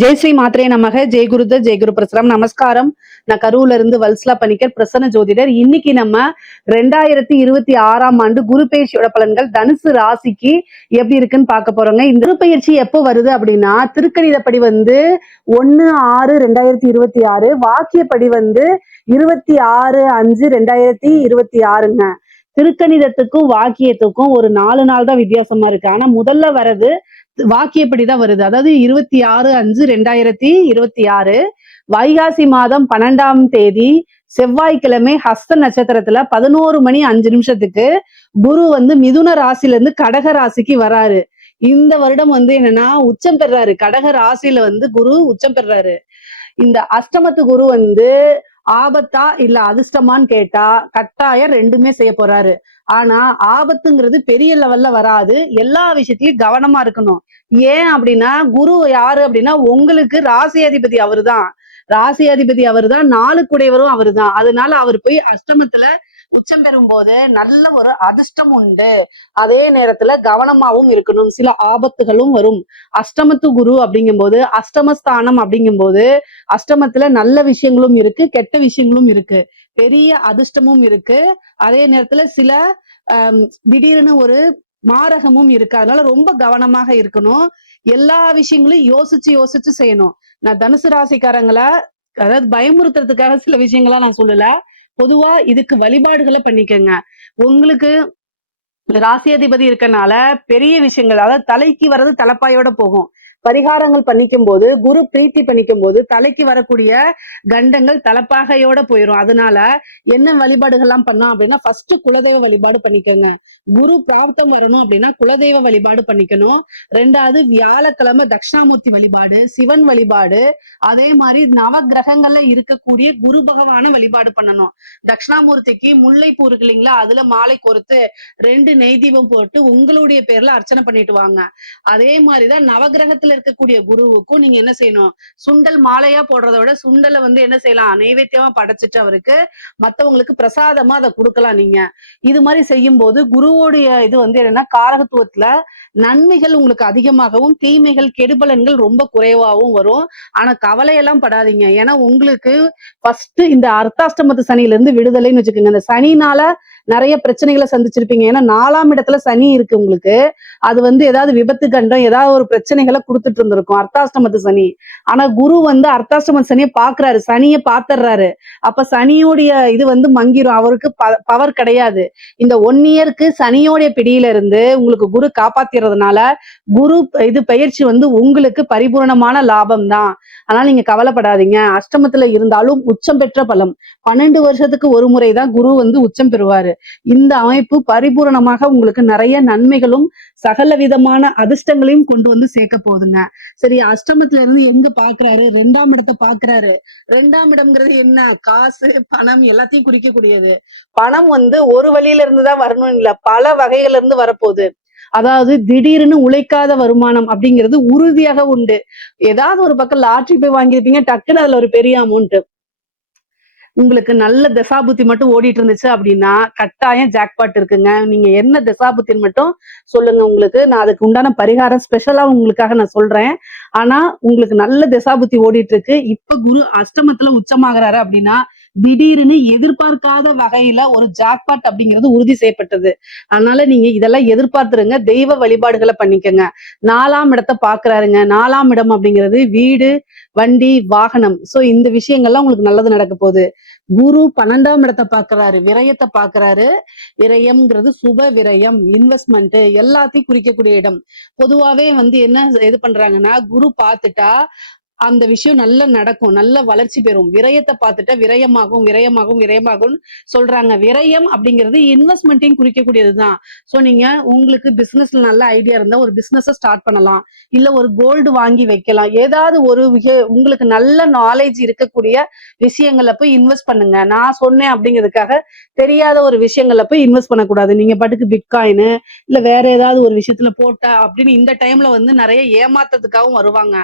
ஜெய் ஸ்ரீ மாத்ரே நமக. ஜெய் குருத ஜெய் குரு பிரசரம். நமஸ்காரம். நான் கரூர்ல இருந்து வல்சலா பணிக்கர், பிரசன்ன ஜோதிடர். இன்னைக்கு நம்ம 2026ஆம் ஆண்டு குரு பயிற்சியோட பலன்கள் தனுசு ராசிக்கு எப்படி இருக்குன்னு பார்க்க போறோங்க. இந்த குரு பயிற்சி எப்போ வருது அப்படின்னா, திருக்கணிதப்படி 1/6/2026, வாக்கியப்படி 26/5/2026ங்க. திருக்கணிதத்துக்கும் வாக்கியத்துக்கும் ஒரு 4 நாள் தான் வித்தியாசமா இருக்கு. ஆனா முதல்ல வர்றது வாக்கியப்படிதான் வருது. அதாவது 26/5/2026 வைகாசி மாதம் 12ஆம் தேதி செவ்வாய்க்கிழமை ஹஸ்த நட்சத்திரத்துல 11:05 குரு மிதுன ராசில இருந்து கடக ராசிக்கு வராரு. இந்த வருடம் என்னன்னா உச்சம் பெறாரு. கடக ராசியில குரு உச்சம் பெறாரு. இந்த அஷ்டமத்து குரு ஆபத்தா இல்ல அதிர்ஷ்டமான்னு கேட்டா கட்டாயம் ரெண்டுமே செய்ய போறாரு. ஆனா ஆபத்துங்கிறது பெரிய லெவல்ல வராது. எல்லா விஷயத்திலயும் கவனமா இருக்கணும். ஏன் அப்படின்னா, குரு யாரு அப்படின்னா உங்களுக்கு ராசி அதிபதி அவருதான். ராசி அதிபதி அவருதான், 4 குடையவரும் அவருதான். அதனால அவர் போய் அஷ்டமத்துல உச்சம் பெறும் போது நல்ல ஒரு அதிர்ஷ்டம் உண்டு. அதே நேரத்துல கவனமாவும் இருக்கணும். சில ஆபத்துகளும் வரும். அஷ்டமத்து குரு அப்படிங்கும் போது, அஷ்டமஸ்தானம் அப்படிங்கும் போது அஷ்டமத்துல நல்ல விஷயங்களும் இருக்கு, கெட்ட விஷயங்களும் இருக்கு, பெரிய அதிர்ஷ்டமும் இருக்கு. அதே நேரத்துல சில திடீர்னு ஒரு மாரகமும் இருக்கு. அதனால ரொம்ப கவனமாக இருக்கணும். எல்லா விஷயங்களையும் யோசிச்சு யோசிச்சு செய்யணும். நான் தனுசு ராசிக்காரங்களை அதாவது பயமுறுத்துறதுக்காக சில விஷயங்களா நான் சொல்லல. பொதுவா இதுக்கு வழிபாடுகளை பண்ணிக்கங்க. உங்களுக்கு ராசியாதிபதி இருக்கனால பெரிய விஷயங்கள், அதாவது தலைக்கு வர்றது தலைப்பாயோட போகும். பரிகாரங்கள் பண்ணிக்கும் போது, குரு பிரீத்தி பண்ணிக்கும் போது தலைக்கு வரக்கூடிய கண்டங்கள் தலைப்பாகையோட போயிடும். அதனால என்ன வழிபாடுகள்லாம் பண்ணோம் அப்படின்னா, ஃபர்ஸ்ட் குலதெய்வ வழிபாடு பண்ணிக்கோங்க. குரு பிராப்தம் வரணும் அப்படின்னா குலதெய்வ வழிபாடு பண்ணிக்கணும். 2வது வியாழக்கிழமை தட்சிணாமூர்த்தி வழிபாடு, சிவன் வழிபாடு, அதே மாதிரி நவ கிரகங்கள்ல இருக்கக்கூடிய குரு பகவான வழிபாடு பண்ணணும். தட்சிணாமூர்த்திக்கு முல்லைப்பூ இருக்கு இல்லைங்களா, அதுல மாலை கோர்த்து 2 நெய் தீபம் போட்டு உங்களுடைய பேர்ல அர்ச்சனை பண்ணிட்டு வாங்க. அதே மாதிரிதான் நவகிரகத்துல இருக்கக்கூடிய குருவுக்கும் நீங்க என்ன செய்யணும், சுண்டல் மாலையா போடுறத விட சுண்டலை என்ன செய்யலாம், நைவேத்தியமா படைச்சிட்டு அவருக்கு மத்தவங்களுக்கு பிரசாதமா அதை கொடுக்கலாம். நீங்க இது மாதிரி செய்யும் போது குருவோடைய இது என்னன்னா காரகத்துவத்துல நன்மைகள் உங்களுக்கு அதிகமாகவும் தீமைகள் கெடுபலன்கள் ரொம்ப குறைவாகவும் வரும். ஆனா கவலையெல்லாம் படாதீங்க. ஏன்னா உங்களுக்கு ஃபர்ஸ்ட் இந்த அர்த்தாஷ்டமத்து சனியில இருந்து விடுதலைன்னு வச்சுக்கோங்க. இந்த சனினால நிறைய பிரச்சனைகளை சந்திச்சிருப்பீங்க. ஏன்னா 4ஆம் இடத்துல சனி இருக்கு உங்களுக்கு. அது ஏதாவது விபத்து கண்டம், ஏதாவது ஒரு பிரச்சனைகளை கொடுத்துட்டு இருந்திருக்கும் அர்த்தாஷ்டமத்து சனி. ஆனா குரு அர்த்தாஷ்டமத்து சனியை பாக்குறாரு, சனியை பாத்துறாரு. அப்ப சனியோடைய இது மங்கிரும். அவருக்கு பவர் கிடையாது. இந்த 1 இயருக்கு சனியோடைய பிடியில இருந்து உங்களுக்கு குரு காப்பாத்திறதுனால குரு இது பயிற்சி உங்களுக்கு பரிபூர்ணமான லாபம் தான். அதனால நீங்க கவலைப்படாதீங்க. அஷ்டமத்துல இருந்தாலும் உச்சம் பெற்ற பலம். 12 வருஷத்துக்கு ஒரு முறைதான் குரு உச்சம் பெறுவாரு. இந்த அமைப்பு பரிபூரணமாக உங்களுக்கு நிறைய நன்மைகளும் சகல விதமான அதிர்ஷ்டங்களையும் கொண்டு சேர்க்க போகுதுங்க. சரி, அஷ்டமத்துல இருந்து எங்க பாக்குறாரு, 2ஆம் இடத்தை பாக்குறாரு. 2ஆம் இடம்ங்கிறது என்ன, காசு பணம் எல்லாத்தையும் குறிக்கக்கூடியது. பணம் ஒரு வழியில இருந்துதான் வரணும் இல்ல, பல வகைகள்ல இருந்து வரப்போகுது. அதாவது திடீர்னு உழைக்காத வருமானம் அப்படிங்கிறது உறுதியாக உண்டு. ஏதாவது ஒரு பக்கம் லாட்டரி போய் வாங்கியிருப்பீங்க, டக்குன்னு அதுல ஒரு பெரிய அமௌண்ட். உங்களுக்கு நல்ல தசாபுத்தி மட்டும் ஓடிட்டு இருந்துச்சு அப்படின்னா கட்டாயம் ஜாக்பாட் இருக்குங்க. நீங்க என்ன தசாபுத்தின்னு மட்டும் சொல்லுங்க. உங்களுக்கு நான் அதுக்கு உண்டான பரிகாரம் ஸ்பெஷலா உங்களுக்காக நான் சொல்றேன். ஆனா உங்களுக்கு நல்ல தசாபுத்தி ஓடிட்டு இருக்கு. இப்ப குரு அஷ்டமத்துல உச்சமாகறாரு அப்படின்னா திடீர்னு எதிர்பார்க்காத வகையில ஒரு ஜாக்பாட் அப்படிங்கிறது உறுதி செய்யப்பட்டது. அதனால நீங்க இதெல்லாம் எதிர்பார்த்துருங்க. தெய்வ வழிபாடுகளை பண்ணிக்கங்க. 4ஆம் இடத்தை பாக்குறாருங்க. 4ஆம் இடம் அப்படிங்கிறது வீடு, வண்டி, வாகனம். சோ இந்த விஷயங்கள்லாம் உங்களுக்கு நல்லது நடக்க போகுது. குரு 12ஆம் இடத்தை பாக்குறாரு, விரயத்தை பாக்குறாரு. விரயம்ங்கிறது சுப விரயம், இன்வெஸ்ட்மெண்ட் எல்லாத்தையும் குறிக்கக்கூடிய இடம். பொதுவாவே என்ன இது பண்றாங்கன்னா, குரு பார்த்துட்டா அந்த விஷயம் நல்லா நடக்கும், நல்ல வளர்ச்சி பெறும். விரயத்தை பார்த்துட்டா விரயமாகும் விரயமாகும் விரயமாகும் சொல்றாங்க. விரயம் அப்படிங்கிறது இன்வெஸ்ட்மெண்ட்டையும் குறிக்கக்கூடியதுதான். சோ நீங்க உங்களுக்கு பிசினஸ்ல நல்ல ஐடியா இருந்தா ஒரு பிசினஸ் ஸ்டார்ட் பண்ணலாம், இல்ல ஒரு கோல்டு வாங்கி வைக்கலாம். ஏதாவது ஒரு உங்களுக்கு நல்ல நாலேஜ் இருக்கக்கூடிய விஷயங்கள்ல போய் இன்வெஸ்ட் பண்ணுங்க. நான் சொன்னேன் அப்படிங்கிறதுக்காக தெரியாத ஒரு விஷயங்கள்ல போய் இன்வெஸ்ட் பண்ணக்கூடாது. நீங்க பாட்டுக்கு பிட்காயின் இல்ல வேற ஏதாவது ஒரு விஷயத்துல போட்டா அப்படின்னு இந்த டைம்ல நிறைய ஏமாத்தத்துக்காகவும் வருவாங்க.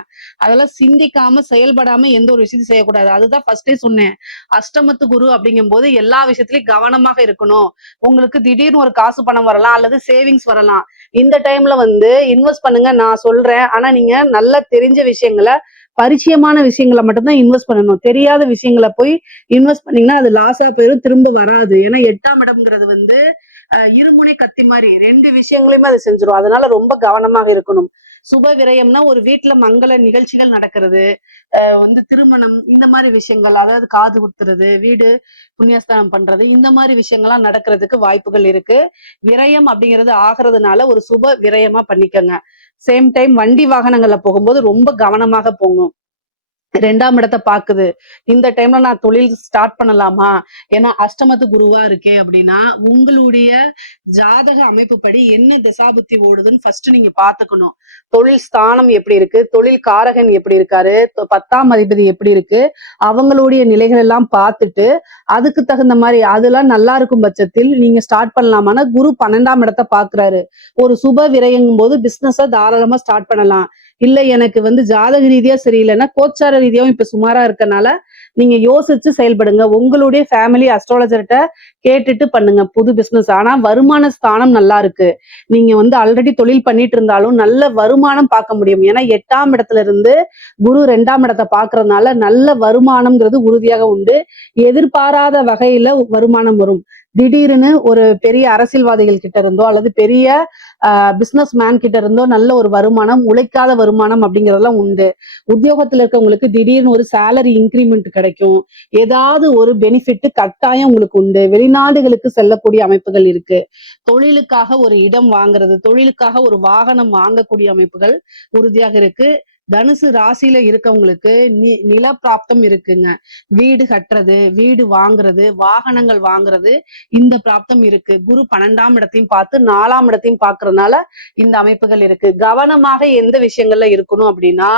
அதெல்லாம் சிந்திக்காம செயல்படாம எந்த ஒரு விஷயத்தையும் செய்யக்கூடாது. அதுதான் ஃபர்ஸ்டே சொன்னேன். அஷ்டமத்து குரு அப்படிங்கும் போது எல்லா விஷயத்திலயும் கவனமாக இருக்கணும். உங்களுக்கு திடீர்னு ஒரு காசு பணம் வரலாம், அல்லது சேவிங்ஸ் வரலாம். இந்த டைம்ல இன்வெஸ்ட் பண்ணுங்க நான் சொல்றேன். ஆனா நீங்க நல்லா தெரிஞ்ச விஷயங்களை பரிச்சயமான விஷயங்களை மட்டும்தான் இன்வெஸ்ட் பண்ணணும். தெரியாத விஷயங்களை போய் இன்வெஸ்ட் பண்ணீங்கன்னா அது லாஸா போயிரும், திரும்ப வராது. ஏன்னா 8ஆம் இடம்ங்கிறது வந்து இருமுனை கத்தி மாதிரி 2 விஷயங்களையுமே அது செஞ்சிரும். அதனால ரொம்ப கவனமாக இருக்கணும். சுப விரயம்னா ஒரு வீட்டுல மங்கள நிகழ்ச்சிகள் நடக்கிறது, வந்து திருமணம், இந்த மாதிரி விஷயங்கள், அதாவது காது குத்துறது, வீடு புண்ணியஸ்தானம் பண்றது, இந்த மாதிரி விஷயங்கள்லாம் நடக்கிறதுக்கு வாய்ப்புகள் இருக்கு. விரயம் அப்படிங்கிறது ஆகிறதுனால ஒரு சுப விரயமா பண்ணிக்கங்க. சேம் டைம் வண்டி வாகனங்கள்ல போகும்போது ரொம்ப கவனமாக போகும். 2ஆம் இடத்தை பாக்குது. இந்த டைம்ல நான் தொழில் ஸ்டார்ட் பண்ணலாமா? ஏன்னா அஷ்டமத்து குருவா இருக்கே அப்படின்னா, உங்களுடைய ஜாதக அமைப்புப்படி என்ன திசாபுத்தி ஓடுதுன்னு ஃபர்ஸ்ட் நீங்க பாத்துக்கணும். தொழில் ஸ்தானம் எப்படி இருக்கு, தொழில் காரகன் எப்படி இருக்காரு, 10ஆம் அதிபதி எப்படி இருக்கு, அவங்களுடைய நிலைகள் எல்லாம் பார்த்துட்டு அதுக்கு தகுந்த மாதிரி அதெல்லாம் நல்லா இருக்கும் பட்சத்தில் நீங்க ஸ்டார்ட் பண்ணலாமான்னா, குரு 12ஆம் இடத்தை பாக்குறாரு. ஒரு சுப விரயங்கும் போது பிசினஸ தாராளமா ஸ்டார்ட் பண்ணலாம். இல்ல எனக்கு வந்து ஜாதக ரீதியா சரியில்லைன்னா கோச்சார ரீதியாவும் இப்ப சுமாரா இருக்கனால நீங்க யோசிச்சு செயல்படுங்க. உங்களுடைய ஃபேமிலி அஸ்ட்ராலஜர்கிட்ட கேட்டுட்டு பண்ணுங்க புது பிசினஸ். ஆனா வருமான ஸ்தானம் நல்லா இருக்கு. நீங்க வந்து ஆல்ரெடி தொழில் பண்ணிட்டு இருந்தாலும் நல்ல வருமானம் பார்க்க முடியும். ஏன்னா 8ஆம் இடத்துல இருந்து குரு 2ஆம் இடத்தை பாக்குறதுனால நல்ல வருமானம்ங்கிறது உறுதியாக உண்டு. எதிர்பாராத வகையில வருமானம் வரும். திடீர்னு ஒரு பெரிய அரசியல்வாதிகள் கிட்ட இருந்தோ அல்லது பெரிய பிசினஸ் மேன் கிட்ட இருந்தோ நல்ல ஒரு வருமானம், உழைக்காத வருமானம் அப்படிங்கறதெல்லாம் உண்டு. உத்தியோகத்துல இருக்கவங்களுக்கு திடீர்னு ஒரு சேலரி இன்கிரிமெண்ட் கிடைக்கும். ஏதாவது ஒரு பெனிஃபிட் கட்டாயம் உங்களுக்கு உண்டு. வெளிநாடுகளுக்கு செல்லக்கூடிய அமைப்புகள் இருக்கு. தொழிலுக்காக ஒரு இடம் வாங்குறது, தொழிலுக்காக ஒரு வாகனம் வாங்கக்கூடிய அமைப்புகள் உறுதியாக இருக்கு. தனுசு ராசியில இருக்கவங்களுக்கு நில பிராப்தம் இருக்குங்க. வீடு கட்டுறது, வீடு வாங்குறது, வாகனங்கள் வாங்குறது, இந்த பிராப்தம் இருக்கு. குரு 12ஆம் இடத்தையும் பார்த்து 4ஆம் இடத்தையும் பார்க்கறதுனால இந்த அமைப்புகள் இருக்கு. கவனமாக எந்த விஷயங்கள்ல இருக்கணும் அப்படின்னா,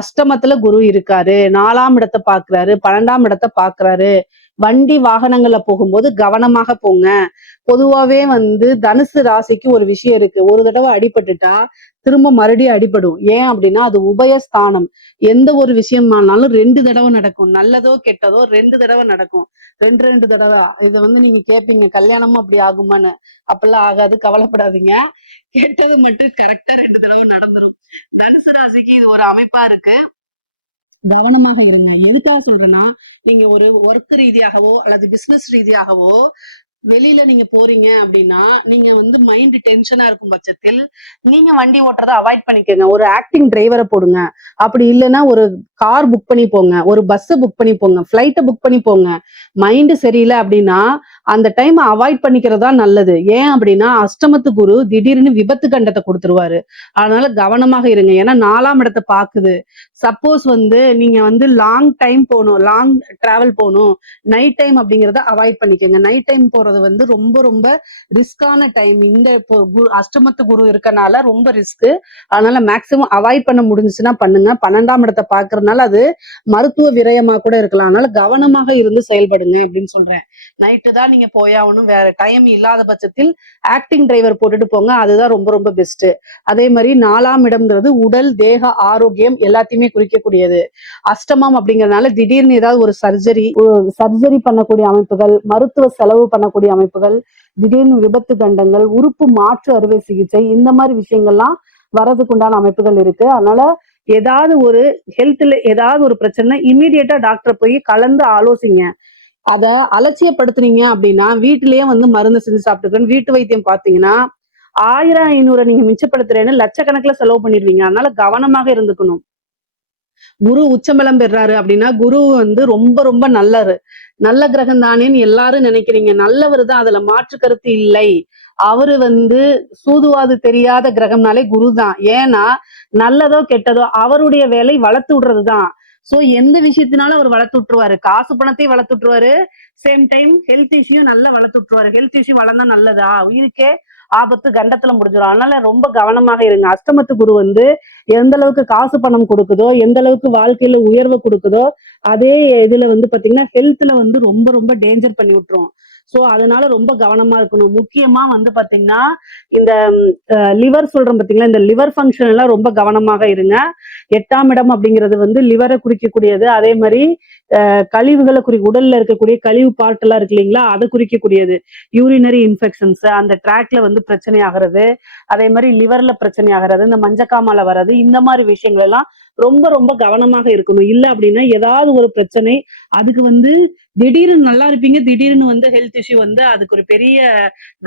அஷ்டமத்துல குரு இருக்காரு, 4ஆம் இடத்தை பாக்குறாரு, 12ஆம் இடத்தை பாக்குறாரு. வண்டி வாகனங்கள்ல போகும்போது கவனமாக போங்க. பொதுவாவே வந்து தனுசு ராசிக்கு ஒரு விஷயம் இருக்கு. ஒரு தடவை அடிபட்டுட்டா திரும்ப மறுபடியும் அடிபடும். ஏன் அப்படின்னா அது உபயஸ்தானம். எந்த ஒரு விஷயமானாலும் 2 தடவை நடக்கும். நல்லதோ கெட்டதோ 2 தடவை நடக்கும். 2 தடவை. இதை வந்து நீங்க கேட்பீங்க கல்யாணமும் அப்படி ஆகுமான்னு. அப்பெல்லாம் ஆகாது, கவலைப்படாதீங்க. கெட்டது மட்டும் கரெக்டா 2 தடவை நடந்துரும். தனுசு ராசிக்கு இது ஒரு அமைப்பா இருக்கு. கவனமாக இருங்க. எதுக்காக சொல்றேன்னா, நீங்க ஒரு ஒர்க் ரீதியாகவோ அல்லது பிசினஸ் ரீதியாகவோ வெளியில நீங்க போறீங்க அப்படின்னா, நீங்க வந்து மைண்ட் டென்ஷனா இருக்கும் பட்சத்தில் நீங்க வண்டி ஓட்டுறதை அவாய்ட் பண்ணிக்கோங்க. ஒரு ஆக்டிங் டிரைவரை போடுங்க. அப்படி இல்லைன்னா ஒரு கார் புக் பண்ணி போங்க, ஒரு பஸ் புக் பண்ணி போங்க, ஃபிளைட்டை புக் பண்ணி போங்க. மைண்ட் சரியில்லை அப்படின்னா அந்த டைம் அவாய்ட் பண்ணிக்கிறது தான் நல்லது. ஏன் அப்படின்னா அஷ்டமத்து குரு திடீர்னு விபத்து கண்டத்தை கொடுத்துருவாரு. அதனால கவனமாக இருங்க. ஏன்னா 4ஆம் இடத்தை பாக்குது. சப்போஸ் வந்து நீங்க வந்து லாங் டைம் போகணும், லாங் டிராவல் போகணும், நைட் டைம் அப்படிங்கறத அவாய்ட் பண்ணிக்கோங்க. நைட் டைம் போறது வந்து ரொம்ப ரொம்ப ரிஸ்கான டைம். இந்த அஷ்டமத்து குரு இருக்கனால ரொம்ப ரிஸ்க். அதனால மேக்சிமம் அவாய்ட் பண்ண முடிஞ்சுச்சுன்னா பண்ணுங்க. 12ஆம் இடத்தை பாக்குறதுனால அது மருத்துவ விரயமா கூட இருக்கலாம். அதனால கவனமாக இருந்து செயல்படுங்க அப்படின்னு சொல்றேன். நைட்டு தான் நீங்க போயாகணும், வேற டைம் இல்லாத பட்சத்தில் ஆக்டிங் டிரைவர் போட்டுட்டு போங்க. அதுதான் ரொம்ப ரொம்ப பெஸ்ட். அதே மாதிரி 4ஆம் இடம்ங்கிறது உடல், தேக ஆரோக்கியம் எல்லாத்தையுமே குறிக்கக்கூடியது. அஷ்டமம் அப்படிங்கறதுனால திடீர்னு ஏதாவது ஒரு சர்ஜரி பண்ணக்கூடிய அமைப்புகள், மருத்துவ செலவு பண்ணக்கூடிய அமைப்புகள், திடீர்னு விபத்து கண்டங்கள், உறுப்பு மாற்று அறுவை சிகிச்சை, இந்த மாதிரி விஷயங்கள்லாம் வர்றதுக்கு உண்டான அமைப்புகள் இருக்கு. அதனால ஏதாவது ஒரு ஹெல்த்ல ஏதாவது ஒரு பிரச்சனை இமீடியட்டா டாக்டரை போய் கலந்து ஆலோசிங்க. அத அலட்சியப்படுத்துனீங்க அப்படின்னா வீட்டிலேயே வந்து மருந்து செஞ்சு சாப்பிட்டுக்கணும். வீட்டு வைத்தியம் பாத்தீங்கன்னா 1000 500 நீங்க மிச்சப்படுத்துறேன்னு லட்சக்கணக்கில் செலவு பண்ணிடுவீங்க. அதனால கவனமாக இருந்துக்கணும். குரு உச்சபலம் பெறாரு அப்படின்னா குரு வந்து ரொம்ப ரொம்ப நல்ல கிரகம் தானேன்னு எல்லாரும் நினைக்கிறீங்க. நல்லவர் தான், அதுல மாற்று கருத்து இல்லை. அவரு வந்து சூதுவாது தெரியாத கிரகம்னாலே குரு தான். ஏன்னா நல்லதோ கெட்டதோ அவருடைய வேலை வளர்த்து விடுறதுதான். சோ எந்த விஷயத்தினாலும் அவர் வளர்த்து விட்டுருவாரு. காசு பணத்தையும் வளர்த்து விட்டுருவாரு. சேம் டைம் ஹெல்த் இஷ்யூ நல்லா வளர்த்து விட்டுருவாரு. ஹெல்த் இஷ்யூ வளர்ந்தா நல்லதா? உயிருக்கே ஆபத்து கண்டத்துல முடிஞ்சிடும். அதனால ரொம்ப கவனமாக இருங்க. அஷ்டமத்து குரு வந்து எந்த அளவுக்கு காசு பணம் கொடுக்குதோ, எந்த அளவுக்கு வாழ்க்கையில உயர்வு கொடுக்குதோ, அதே இதுல வந்து பாத்தீங்கன்னா ஹெல்த்ல வந்து ரொம்ப ரொம்ப டேஞ்சர் பண்ணி விட்டுரும். சோ அதனால ரொம்ப கவனமா இருக்கணும். முக்கியமா வந்து பாத்தீங்கன்னா இந்த லிவர் சொல்றோம் பாத்தீங்களா, இந்த லிவர் ஃபங்க்ஷன் எல்லாம் ரொம்ப கவனமாக இருங்க. 8ஆம் இடம் அப்படிங்கிறது வந்து லிவரை குறிக்கக்கூடியது. அதே மாதிரி கழிவுகளை உடல்ல இருக்கக்கூடிய கழிவு பாட்டெல்லாம் இருக்கு இல்லைங்களா, அதை குறிக்கக்கூடியது. யூரினரி இன்ஃபெக்ஷன்ஸ், அந்த ட்ராக்ல வந்து பிரச்சனை ஆகிறது, அதே மாதிரி லிவர்ல பிரச்சனை ஆகிறது, இந்த மஞ்சக்காமால வர்றது, இந்த மாதிரி விஷயங்கள் எல்லாம் ரொம்ப ரொம்ப கவனமாக இருக்கணும். இல்ல அப்படின்னா ஏதாவது ஒரு பிரச்சனை, அதுக்கு வந்து திடீர்னு நல்லா இருப்பீங்க, திடீர்னு வந்து ஹெல்த் இஷ்யூ வந்து அதுக்கு ஒரு பெரிய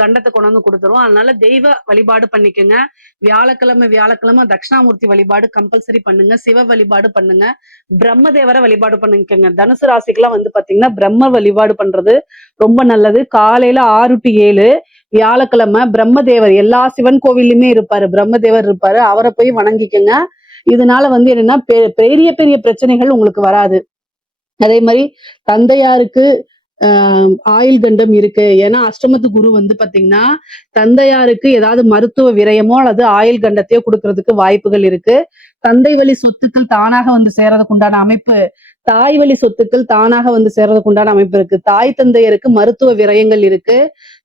கண்டத்தை கொண்டு வந்து கொடுத்துரும். அதனால தெய்வ வழிபாடு பண்ணிக்கோங்க. வியாழக்கிழமை வியாழக்கிழமை தட்சிணாமூர்த்தி வழிபாடு கம்பல்சரி பண்ணுங்க. சிவ வழிபாடு பண்ணுங்க. பிரம்மதேவரை வழிபாடு பண்ணிக்கோங்க. தனுசு ராசிக்கெல்லாம் வந்து பாத்தீங்கன்னா பிரம்ம வழிபாடு பண்றது ரொம்ப நல்லது. காலையில 6 to 7 வியாழக்கிழமை பிரம்மதேவர் எல்லா சிவன் கோவிலுமே இருப்பாரு, பிரம்மதேவர் இருப்பாரு, அவரை போய் வணங்கிக்கோங்க. இதனால வந்து என்னன்னா பெரிய பெரிய பிரச்சனைகள் உங்களுக்கு வராது. அதே மாதிரி தந்தையாருக்கு ஆயுள் கண்டம் இருக்கு. ஏன்னா அஷ்டமத்து குரு வந்து பாத்தீங்கன்னா தந்தையாருக்கு ஏதாவது மருத்துவ விரயமோ அல்லது ஆயுள் கண்டத்தையோ கொடுக்கறதுக்கு வாய்ப்புகள் இருக்கு. தந்தை வழி சொத்துக்கள் தானாக வந்து சேர்றதுக்கு உண்டான அமைப்பு, தாய் வழி சொத்துக்கள் தானாக வந்து சேர்றதுக்கு உண்டான அமைப்பு இருக்கு. தாய் தந்தையருக்கு மருத்துவ விரயங்கள் இருக்கு.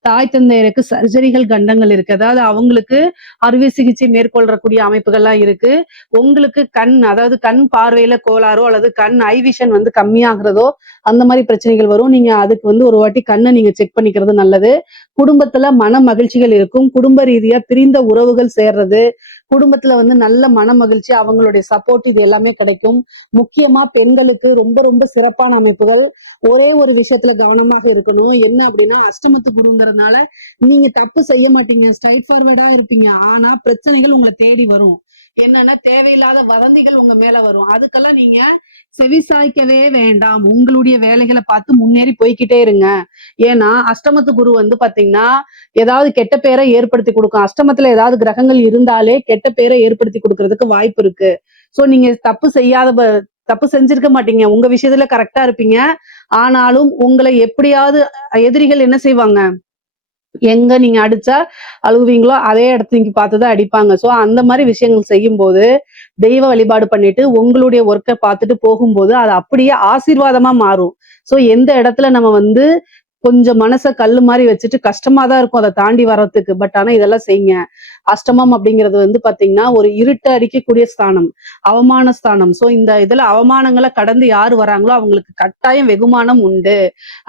தாய் தந்தையருக்கு சர்ஜரிகள் கண்டங்கள் இருக்கு. அதாவது அவங்களுக்கு அறுவை சிகிச்சை மேற்கொள்ளக்கூடிய அமைப்புகள்லாம் இருக்கு. உங்களுக்கு அதாவது கண் பார்வையில கோளாறோ அல்லது கண் ஐ விஷன் வந்து கம்மியாகிறதோ அந்த மாதிரி பிரச்சனைகள் வரும். நீங்க அதுக்கு வந்து ஒரு வாட்டி கண்ணை நீங்க செக் பண்ணிக்கிறது நல்லது. குடும்பத்துல மன மகிழ்ச்சிகள் இருக்கும். குடும்ப ரீதியா பிரிந்த உறவுகள் சேர்றது, குடும்பத்துல வந்து நல்ல மன மகிழ்ச்சி, அவங்களுடைய சப்போர்ட், இது எல்லாமே கிடைக்கும். முக்கியமா பெண்களுக்கு ரொம்ப ரொம்ப சிறப்பான அமைப்புகள். ஒரே ஒரு விஷயத்துல கவனமாக இருக்கணும். என்ன அப்படின்னா அஷ்டமத்து குருங்கிறதுனால நீங்க தப்பு செய்ய மாட்டீங்க, ஸ்ட்ரைட் ஃபார்வர்டா இருப்பீங்க. ஆனா பிரச்சனைகள் உங்களை தேடி வரும். என்னன்னா தேவையில்லாத வதந்திகள் உங்க மேல வரும். அதுக்கெல்லாம் நீங்க செவிசாய்க்கவே வேண்டாம். உங்களுடைய வேலைகளை பார்த்து முன்னேறி போய்கிட்டே இருங்க. ஏன்னா அஷ்டமத்து குரு வந்து பாத்தீங்கன்னா ஏதாவது கெட்ட பேரை ஏற்படுத்தி கொடுக்கும். அஷ்டமத்துல ஏதாவது கிரகங்கள் இருந்தாலே கெட்ட பேரை ஏற்படுத்தி கொடுக்கறதுக்கு வாய்ப்பு இருக்கு. சோ நீங்க தப்பு செஞ்சிருக்க மாட்டீங்க, உங்க விஷயத்துல கரெக்டா இருப்பீங்க. ஆனாலும் உங்களை எப்படியாவது எதிரிகள் என்ன செய்வாங்க, எங்க நீங்க அடிச்சா அழுவீங்களோ அதே இடத்துக்கு பார்த்துதான் அடிப்பாங்க. சோ அந்த மாதிரி விஷயங்கள் செய்யும் போது தெய்வ வழிபாடு பண்ணிட்டு உங்களுடைய ஒர்க்கை பார்த்துட்டு போகும்போது அது அப்படியே ஆசீர்வாதமா மாறும். சோ எந்த இடத்துல நம்ம வந்து கொஞ்சம் மனச கல்லு மாதிரி வச்சுட்டு கஷ்டமா தான் இருக்கும் அதை தாண்டி வர்றதுக்கு. பட் ஆனா இதெல்லாம் செய்யுங்க. அஷ்டமம் அப்படிங்கிறது வந்து பாத்தீங்கன்னா ஒரு இருட்டு அடிக்கக்கூடிய ஸ்தானம், அவமான ஸ்தானம். சோ இந்த இதுல அவமானங்களை கடந்து யாரு வராங்களோ அவங்களுக்கு கட்டாயம் வெகுமானம் உண்டு.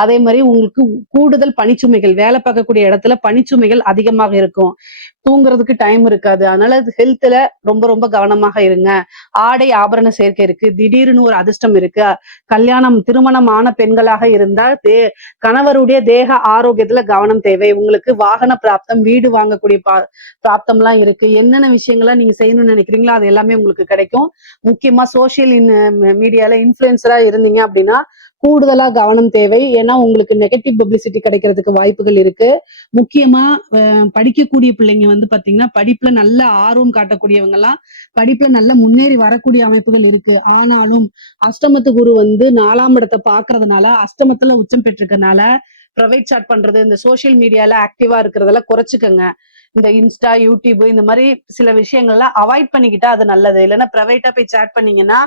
அதே மாதிரி உங்களுக்கு கூடுதல் பணிச்சுமைகள், வேலை பார்க்கக்கூடிய இடத்துல பணிச்சுமைகள் அதிகமாக இருக்கும். தூங்குறதுக்கு டைம் இருக்காது. அதனால ஹெல்த்ல ரொம்ப ரொம்ப கவனமாக இருங்க. ஆடை ஆபரண சேர்க்கை இருக்கு, திடீர்னு ஒரு அதிர்ஷ்டம் இருக்கு. திருமணம் ஆன பெண்களாக இருந்தால் கணவருடைய தேக ஆரோக்கியத்துல கவனம் தேவை. உங்களுக்கு வாகன பிராப்தம், வீடு வாங்கக்கூடிய பிராப்தம் எல்லாம் இருக்கு. என்னென்ன விஷயங்கள்லாம் நீங்க செய்யணும்னு நினைக்கிறீங்களோ அது எல்லாமே உங்களுக்கு கிடைக்கும். முக்கியமா சோசியல் மீடியால இன்ஃபுளுசரா இருந்தீங்க அப்படின்னா கூடுதலா கவனம் தேவை. ஏன்னா உங்களுக்கு நெகட்டிவ் பப்ளிசிட்டி கிடைக்கிறதுக்கு வாய்ப்புகள் இருக்கு. முக்கியமா படிக்கக்கூடிய பிள்ளைங்க வந்து பாத்தீங்கன்னா படிப்புல நல்ல ஆர்வம் காட்டக்கூடியவங்க எல்லாம் படிப்புல நல்ல முன்னேறி வரக்கூடிய அமைப்புகள் இருக்கு. ஆனாலும் அஷ்டமத்து குரு வந்து 4ஆம் இடத்தை பாக்குறதுனால அஷ்டமத்துல உச்சம் பெற்றிருக்கனால ப்ரைவேட் சாட் பண்றது, இந்த சோசியல் மீடியால ஆக்டிவா இருக்கிறதெல்லாம் குறைச்சுக்கோங்க. இந்த இன்ஸ்டா, யூடியூப் இந்த மாதிரி சில விஷயங்கள்லாம் அவாய்ட் பண்ணிக்கிட்டா அது நல்லது. இல்லைன்னா ப்ரைவேட்டா போய் சாட் பண்ணீங்கன்னா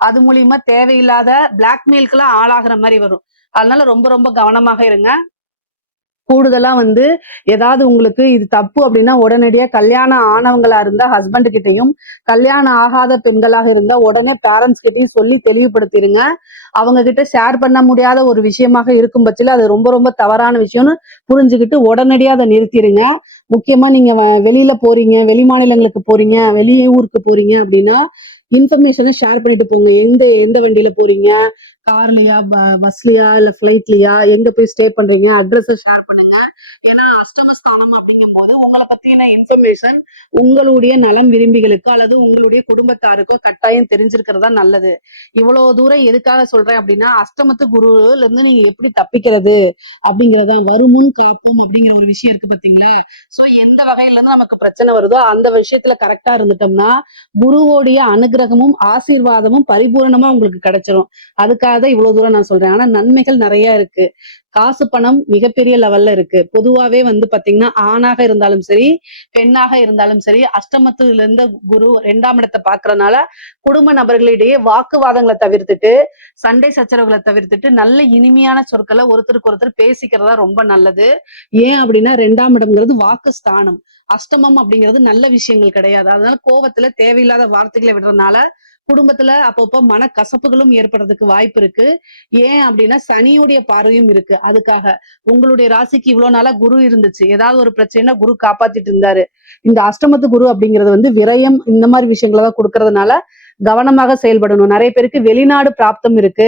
அது மூலியமா தேவையில்லாத பிளாக்மெயிலுக்கு எல்லாம் ஆளாகிற மாதிரி வரும். அதனால ரொம்ப ரொம்ப கவனமாக இருங்க. கூடுதலா வந்து ஏதாவது உங்களுக்கு இது தப்பு அப்படின்னா உடனடியா கல்யாணம் ஆனவங்களா இருந்தா ஹஸ்பண்ட் கிட்டையும், கல்யாணம் ஆகாத பெண்களாக இருந்தா உடனே பேரண்ட்ஸ் கிட்டையும் சொல்லி தெளிவுபடுத்திடுங்க. அவங்க கிட்ட ஷேர் பண்ண முடியாத ஒரு விஷயமாக இருக்கும் பட்சத்துல அது ரொம்ப ரொம்ப தவறான விஷயம்னு புரிஞ்சுக்கிட்டு உடனடியா அதை நிறுத்திடுங்க. முக்கியமா நீங்க வெளியில போறீங்க, வெளி மாநிலங்களுக்கு போறீங்க, வெளியூருக்கு போறீங்க அப்படின்னா இன்ஃபர்மேஷனை ஷேர் பண்ணிட்டு போங்க. எந்த எந்த வண்டியில போறீங்க, கார்லயா, பஸ்லயா, இல்ல பிளைட்லயா, எங்க போய் ஸ்டே பண்றீங்க, அட்ரஸ் ஷேர் பண்ணுங்க. ஏன்னா அஷ்டமஸ்தானம் அப்படிங்கும் போது உங்களை பத்தின இன்ஃபர்மேஷன் உங்களுடைய நலம் விரும்பிகளுக்கு அல்லது உங்களுடைய குடும்பத்தாருக்கோ கட்டாயம் தெரிஞ்சிருக்கிறதா நல்லது. இவ்வளவு தூரம் எதுக்காக சொல்றேன் அப்படின்னா அஷ்டமத்து குருல இருந்து நீங்க எப்படி தப்பிக்கிறது அப்படிங்கறதான். வருமுன் காப்போம் அப்படிங்கிற ஒரு விஷயம் இருக்கு பாத்தீங்களா. சோ எந்த வகையில இருந்து நமக்கு பிரச்சனை வருதோ அந்த விஷயத்துல கரெக்டா இருந்துட்டோம்னா குருவோடைய அனுகிரகமும் ஆசீர்வாதமும் பரிபூரணமா உங்களுக்கு கிடைச்சிரும். அதுக்காக தான் இவ்வளவு தூரம் நான் சொல்றேன். ஆனா நன்மைகள் நிறைய இருக்கு. காசு பணம் மிகப்பெரிய லெவல்ல இருக்கு. பொதுவாவே வந்து பாத்தீங்கன்னா ஆணாக இருந்தாலும் சரி, பெண்ணாக இருந்தாலும் சரி, அஷ்டமத்துல இருந்த குரு 2ஆம் இடத்தை பாக்குறதுனால குடும்ப நபர்களிடையே வாக்குவாதங்களை தவிர்த்துட்டு, சண்டை சச்சரவுகளை தவிர்த்துட்டு நல்ல இனிமையான சொற்களை ஒருத்தருக்கு ஒருத்தர் பேசிக்கிறதா ரொம்ப நல்லது. ஏன் அப்படின்னா 2ஆம் இடம்ங்கிறது வாக்கு ஸ்தானம். அஷ்டமம் அப்படிங்கிறது நல்ல விஷயங்கள் கிடையாது. அதனால கோவத்துல தேவையில்லாத வார்த்தைகளை விடுறதுனால குடும்பத்துல அப்பப்போ மனக்கசப்புகளும் ஏற்படுறதுக்கு வாய்ப்பு இருக்கு. ஏன் அப்படின்னா சனியுடைய பார்வையும் இருக்கு. அதுக்காக உங்களுடைய ராசிக்கு இவ்வளவு நாளா குரு இருந்துச்சு. ஏதாவது ஒரு பிரச்சனைனா குரு காப்பாத்திட்டு இருந்தாரு. இந்த அஷ்டமத்து குரு அப்படிங்கிறது வந்து விரயம் இந்த மாதிரி விஷயங்களை தான் கொடுக்கறதுனால கவனமாக செயல்படணும். நிறைய பேருக்கு வெளிநாடு பிராப்தம் இருக்கு.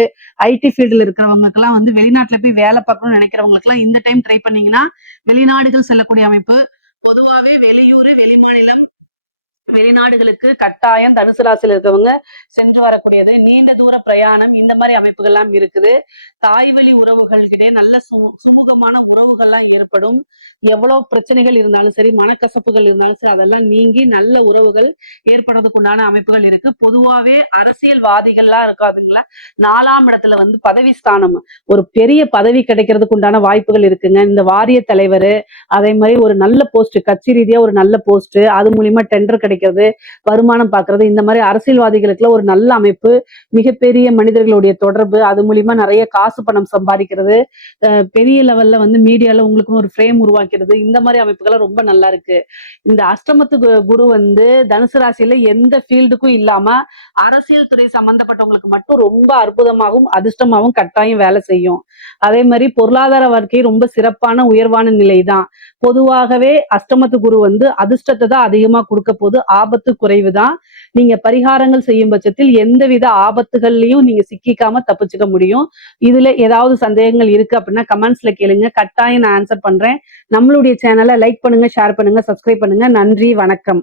ஐடி ஃபீல்டுல இருக்கிறவங்களுக்கு எல்லாம் வந்து வெளிநாட்டுல போய் வேலை பார்க்கணும்னு நினைக்கிறவங்களுக்கு எல்லாம் இந்த டைம் ட்ரை பண்ணீங்கன்னா வெளிநாடுகள் செல்லக்கூடிய அமைப்பு. பொதுவாவே வெளியூரு வெளிமாநிலம் வெளிநாடுகளுக்கு கட்டாயம் தனுசு ராசியில இருக்கவங்க சென்று வரக்கூடியது. நீண்ட தூர பிரயாணம் இந்த மாதிரி அமைப்புகள் எல்லாம் இருக்குது. தாய் வழி உறவுகள் கிட்டே நல்ல சுமூகமான உறவுகள்லாம் ஏற்படும். எவ்வளவு பிரச்சனைகள் இருந்தாலும் சரி, மனக்கசப்புகள் இருந்தாலும் சரி, அதெல்லாம் நீங்கி நல்ல உறவுகள் ஏற்படுறதுக்கு உண்டான அமைப்புகள் இருக்கு. பொதுவாவே அரசியல்வாதிகள்லாம் இருக்காதுங்களா, 4ஆம் இடத்துல வந்து பதவி ஸ்தானம், ஒரு பெரிய பதவி கிடைக்கிறதுக்கு உண்டான வாய்ப்புகள் இருக்குங்க. இந்த வாரிய தலைவர், அதே மாதிரி ஒரு நல்ல போஸ்ட், கட்சி ரீதியா ஒரு நல்ல போஸ்ட், அது மூலியமா டெண்டர் கிடைக்கிறது, வருமானம் பாக்குறது, இந்த மாதிரி அரசியல்வாதிகளுக்கு ஒரு நல்ல அமைப்பு. மிகப்பெரிய மனிதர்களுடைய தொடர்பு, அது மூலியமா நிறைய காசு பணம் சம்பாதிக்கிறது, பெரிய லெவல்ல வந்து மீடியால உங்களுக்கு ஒரு ஃப்ரேம் உருவாக்கிறது, இந்த மாதிரி அமைப்புகள் ரொம்ப நல்லா இருக்கு. இந்த அஷ்டமத்து குரு வந்து தனுசு ராசியில எந்த ஃபீல்டுக்கும் இல்லாம அரசியல் துறை சம்பந்தப்பட்டவங்களுக்கு மட்டும் ரொம்ப அற்புதமாகவும் அதிர்ஷ்டமாகவும் கட்டாயம் வேலை செய்யும். அதே மாதிரி பொருளாதார வாழ்க்கை ரொம்ப சிறப்பான உயர்வான நிலை தான். பொதுவாகவே அஷ்டமத்து குரு வந்து அதிர்ஷ்டத்தை தான் அதிகமா கொடுக்க போது, ஆபத்து குறைவுதான். நீங்க பரிகாரங்கள் செய்யும் பட்சத்தில் எந்தவித ஆபத்துகள்லயும் நீங்க சிக்கிக்காம தப்பிச்சுக்க முடியும். இதுல ஏதாவது சந்தேகங்கள் இருக்கு அப்படின்னா கமெண்ட்ஸ்ல கேளுங்க, கட்டாயம் நான் ஆன்சர் பண்றேன். நம்மளுடைய சேனலை லைக் பண்ணுங்க, ஷேர் பண்ணுங்க, சப்ஸ்கிரைப் பண்ணுங்க. நன்றி, வணக்கம்.